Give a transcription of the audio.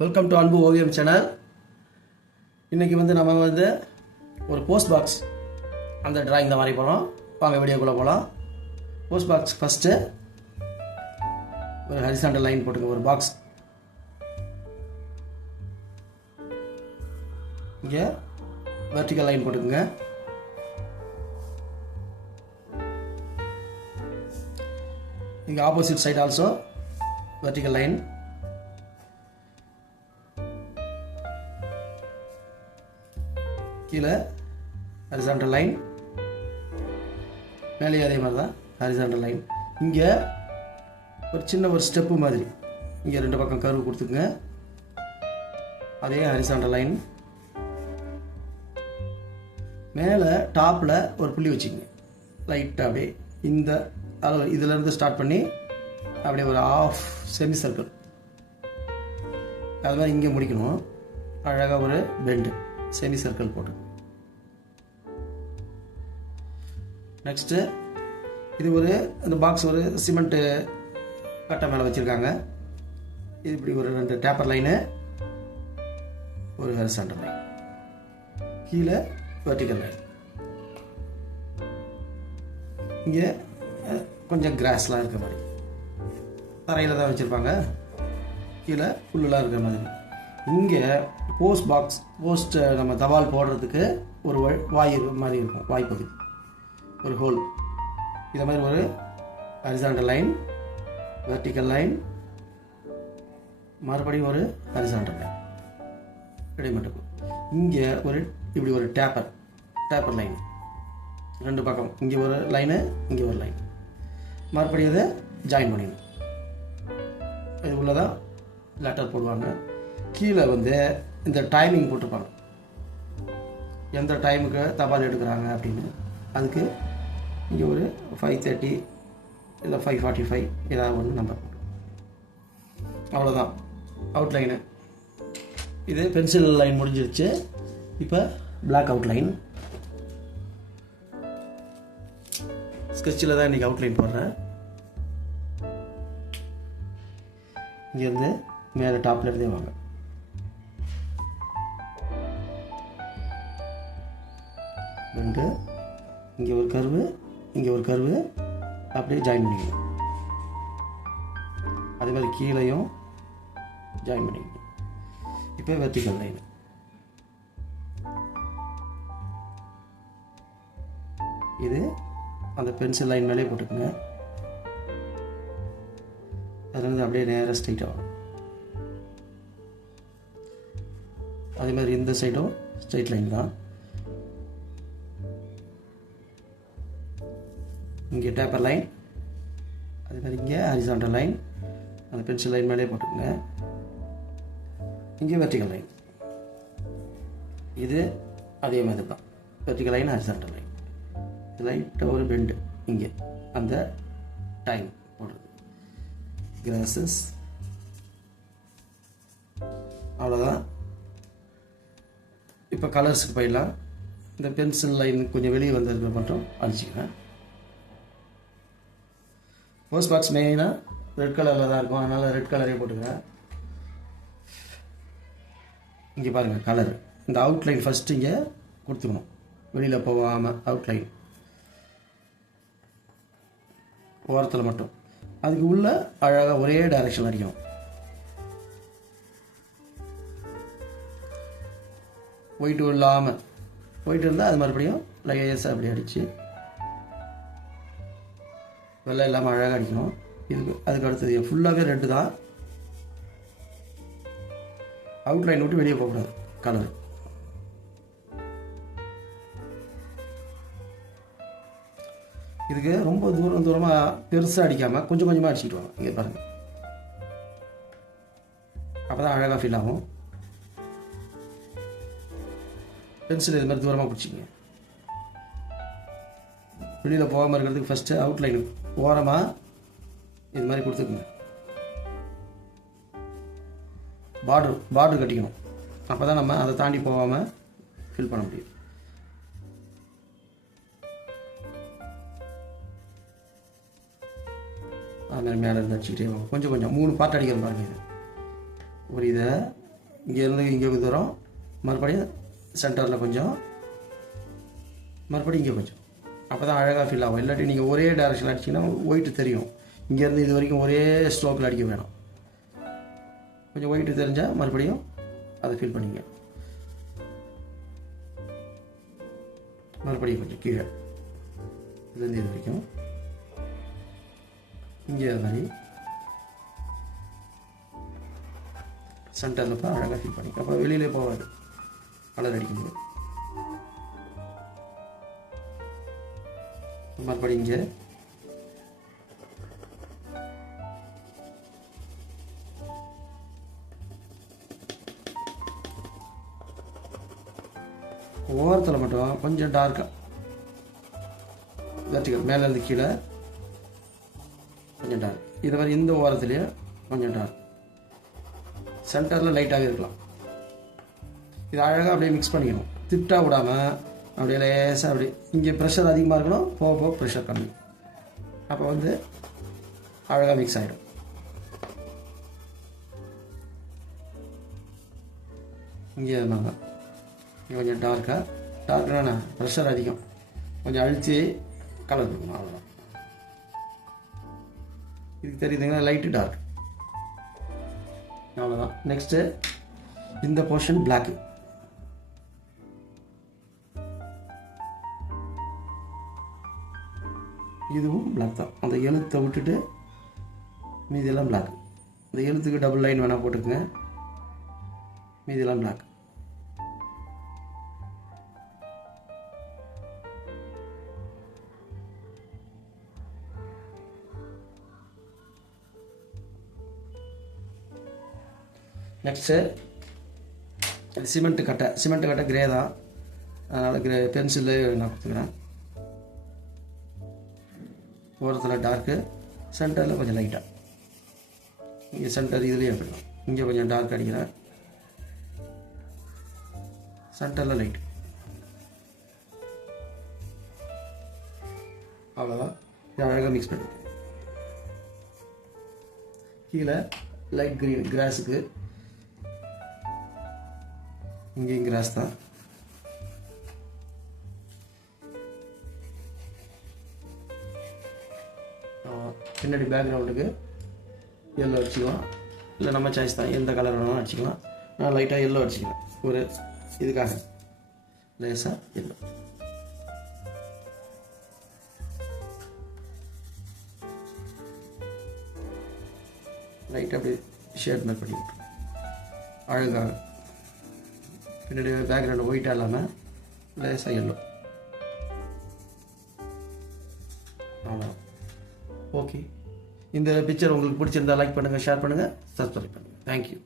Welcome to அன்பு ஓவியம் channel. இன்றைக்கி நம்ம ஒரு போஸ்ட் பாக்ஸ் அந்த டிராயிங் தான் வரைய போகிறோம். வாங்க வீடியோக்குள்ளே போகலாம். போஸ்ட் பாக்ஸ் ஃபஸ்ட்டு ஒரு ஹரிசாண்டல் லைன் போட்டுங்க. ஒரு பாக்ஸ் இங்கே வெர்டிக்கல் லைன் போட்டுக்குங்க. இங்கே opposite side also vertical line. கீழே ஹரிசாண்டல் லைன், மேலே அதே மாதிரி தான் ஹரிசாண்டல் லைன். இங்கே ஒரு சின்ன ஒரு ஸ்டெப்பு மாதிரி இங்கே ரெண்டு பக்கம் கர்வ் கொடுத்துக்குங்க. அதே ஹரிசாண்டல் லைன். மேலே டாப்பில் ஒரு புள்ளி வச்சுக்கோங்க. லைட்டாக அப்படியே இந்த அளவு இதிலேருந்து ஸ்டார்ட் பண்ணி அப்படியே ஒரு ஆஃப் செமி சர்க்கிள் அது மாதிரி இங்கே முடிக்கணும். அழகாக ஒரு பெண்டு செமி சர்க்கிள் போட்டு. நெக்ஸ்ட்டு இது ஒரு அந்த பாக்ஸ் ஒரு சிமெண்ட்டு கட்டை மேலே வச்சுருக்காங்க. இது இப்படி ஒரு ரெண்டு டேப்பர் லைனு, ஒரு ஹரிசாண்டல் லைன், கீழே வெர்டிக்கல் லைன். இங்கே கொஞ்சம் கிராஸ்லாம் இருக்கிற மாதிரி தரையில் தான் வச்சுருப்பாங்க. கீழே புல்லுலாம் இருக்கிற மாதிரி. இங்கே போஸ்ட் நம்ம தபால் போடுறதுக்கு ஒரு வாய் மாதிரி இருக்கும். வாய்ப்பகுதி ஒரு ஹோல். இதை மாதிரி ஒரு ஹரிசாண்டல் லைன், வெர்டிக்கல் லைன், மறுபடியும் ஒரு ஹரிசாண்டல் லைன் ரெடிமேட். இங்கே இப்படி ஒரு டேப்பர் லைன் ரெண்டு பக்கம். இங்கே ஒரு லைனு, இங்கே ஒரு லைன். மறுபடியும் அதை ஜாயின் பண்ணிடணும். இது உள்ளதான் லெட்டர் போடுவாங்க. கீழே இந்த டைமிங் போட்டிருப்பாங்க, எந்த டைமுக்கு தபால் எடுக்கிறாங்க அப்படின்னு. அதுக்கு இங்கே ஒரு 5:30 இல்லை 5:45 ஏதாவது ஒன்று நம்பர். அவ்வளோதான் அவுட்லைனு. இது பென்சில் லைன் முடிஞ்சிருச்சு. இப்போ பிளாக் அவுட்லைன். ஸ்கெட்சில் தான் இன்றைக்கி அவுட்லைன் போடுறேன். இங்கேருந்து மேலே டாப்பில் இருந்தே வாங்க. ரெண்டு இங்கே ஒரு கர்வு, இங்கே ஒரு கர்வு, அப்படியே ஜாயின் பண்ணிக்கணும். அதே மாதிரி கீழையும் ஜாயின் பண்ணிக்கணும். இப்போ வெர்டிக்கல் லைன். இது அந்த பென்சில் லைன் மேலே போட்டுக்கோங்க. அதுலேருந்து அப்படியே நேராக ஸ்ட்ரைட் ஆகும். அதே மாதிரி இந்த சைடும் ஸ்ட்ரைட் லைன் தான். இங்கே டேப்பர் லைன், அதே மாதிரி இங்கே ஹரிசாண்டல் லைன், அந்த பென்சில் லைன் மேலே போட்டுக்கோங்க. இங்கே வெர்டிக்கல் லைன். இது அதே மாதிரி தான் வெர்டிக்கல் லைன், ஹரிசாண்டல் லைன். லைட்டாக ஒரு பெண்டு இங்கே அந்த டைம் போடுறது. கிராசஸ். அவ்வளோதான். இப்போ கலர்ஸுக்கு போயிடலாம். இந்த பென்சில் லைன் கொஞ்சம் வெளியே வந்ததுக்கு மட்டும் அழிச்சிக்கிறேன். போஸ்ட் பாக்ஸ் மெயினாக ரெட் கலரில் தான் இருக்கும், அதனால் ரெட் கலரே போட்டுக்கிறேன். இங்கே பாருங்கள் கலர். இந்த அவுட்லைன் ஃபஸ்ட்டு இங்கே கொடுத்துக்கணும், வெளியில் போகாமல் அவுட்லைன் ஓரத்தில் மட்டும். அதுக்கு உள்ள அழகாக ஒரே டைரக்ஷன் அடிக்கணும். ஒயிட்டு இல்லாமல், ஒயிட் இருந்தால் அது மறுபடியும் லேயர்ஸாக அப்படி அடித்து வெள்ளை இல்லாமல் அழகாக அடிக்கணும். அதுக்கு அடுத்தது ஃபுல்லாகவே ரெட்டு தான். அவுட்லைன் விட்டு வெளியே போகக்கூடாது கலர். இதுக்கு ரொம்ப தூரமாக பெருசாக அடிக்காமல் கொஞ்சம் கொஞ்சமாக அடிச்சுட்டு வாங்க. இங்கே பாருங்கள், அப்போ தான் அழகாக ஃபீல் ஆகும். பென்சில் இது மாதிரி தூரமாக பிடிச்சிங்க. வெளியில் போகாமல் இருக்கிறதுக்கு ஃபஸ்ட்டு அவுட்லைன் ஓரமாக இது மாதிரி கொடுத்துக்குங்க. பார்டர் கட்டிக்கணும். அப்போ தான் நம்ம அதை தாண்டி போகாமல் ஃபில் பண்ண முடியும். அது மாதிரி மேலே இருந்து அடிச்சுக்கிட்டே கொஞ்சம் கொஞ்சம் 3 பார்ட் அடிக்கிற பாருங்க. இது ஒரு இதை இங்கேருந்து இங்கே தூரம், மறுபடியும் சென்டரில் கொஞ்சம், மறுபடியும் இங்கே கொஞ்சம். அப்போ தான் அழகாக ஃபீல் ஆகும். இல்லாட்டி நீங்கள் ஒரே டைரக்ஷனில் அடிச்சிங்கன்னா ஒயிட்டு தெரியும். இங்கேருந்து இது வரைக்கும் ஒரே ஸ்ட்ரோக்கில் அடிக்க வேணும். கொஞ்சம் ஒயிட்டு தெரிஞ்சால் மறுபடியும் அதை ஃபீல் பண்ணிங்க. மறுபடியும் கொஞ்சம் கீழே இதுலேருந்து இது வரைக்கும் இங்கே அது மாதிரி சென்டரில் தான் அழகாக ஃபீல் பண்ணிக்க. அப்புறம் வெளியிலே போகாது கலர் அடிக்கும்போது. மறுபடியும் இங்கே ஓரத்தில் மட்டும் கொஞ்சம் டார்க்காக வெர்டிகல் மேலேருந்து கீழே கொஞ்சம் டார்க். இது மாதிரி இந்த ஓரத்துலேயே கொஞ்சம் டார்க். சென்டரில் லைட்டாகவே இருக்கலாம். இது அழகாக அப்படியே மிக்ஸ் பண்ணிக்கணும். திட்டாக விடாமல் அப்படியே லேசாக அப்படி. இங்கே ப்ரெஷர் அதிகமாக இருக்கணும், போக போக ப்ரெஷர் கம்மி. அப்போ வந்து அழகாக மிக்ஸ் ஆகிடும். இங்கே இருந்தாங்க இங்கே கொஞ்சம் டார்க்குனா ப்ரெஷர் அதிகம், கொஞ்சம் அழித்து கலர் கொடுக்கணும். அவ்வளோதான். இதுக்கு தெரியுதுங்கன்னா லைட்டு டார்க், அவ்வளோதான். நெக்ஸ்ட்டு இந்த போர்ஷன் பிளாக்கு. இதுவும் பிளாக் தான். அந்த எழுத்தை விட்டுட்டு மீதியெல்லாம் பிளாக். இந்த எழுத்துக்கு டபுள் லைன் வேணால் போட்டுக்குங்க, மீதியெல்லாம் பிளாக். நெக்ஸ்ட்டு சிமெண்ட்டு கட்டை கிரே தான், அதனால் கிரே பென்சிலு நான் கொடுத்துக்கிறேன். ஓரத்தில் டார்க்கு, சென்டரில் கொஞ்சம் லைட்டாக. இங்கே சென்டர் இதுலேயே அடிக்கலாம். இங்கே கொஞ்சம் டார்க் அடிக்கிறேன், சென்டரில் லைட். அவ்வளோதான். இது அழகாக மிக்ஸ் பண்ணி கீழே லைட் க்ரீன் கிராஸுக்கு. இங்கேயும் கிராஸ் தான். பின்னாடி பேக்ரவுண்டுக்கு எல்லோ அடிச்சிக்கலாம், இல்லை நம்ம சாய்ஸ் தான், எந்த கலர் வேணாலும் அடிச்சிக்கலாம். நான் லைட்டாக எல்லோ அடிச்சிக்கலாம், ஒரு இதுக்காக லேசாக எல்லோ. லைட்டாக அப்படி ஷேட் மேக் பண்ணி விட்டு அழகாக. பின்னாடி பேக்ரவுண்டு ஒயிட்டாக இல்லாமல் லேசாக எல்லோ. அவ்வளோ. ஓகே, இந்த பிக்சர் உங்களுக்கு பிடிச்சிருந்தா லைக் பண்ணுங்கள், ஷேர் பண்ணுங்கள், சப்ஸ்கிரைப் பண்ணுங்கள். தேங்க்யூ.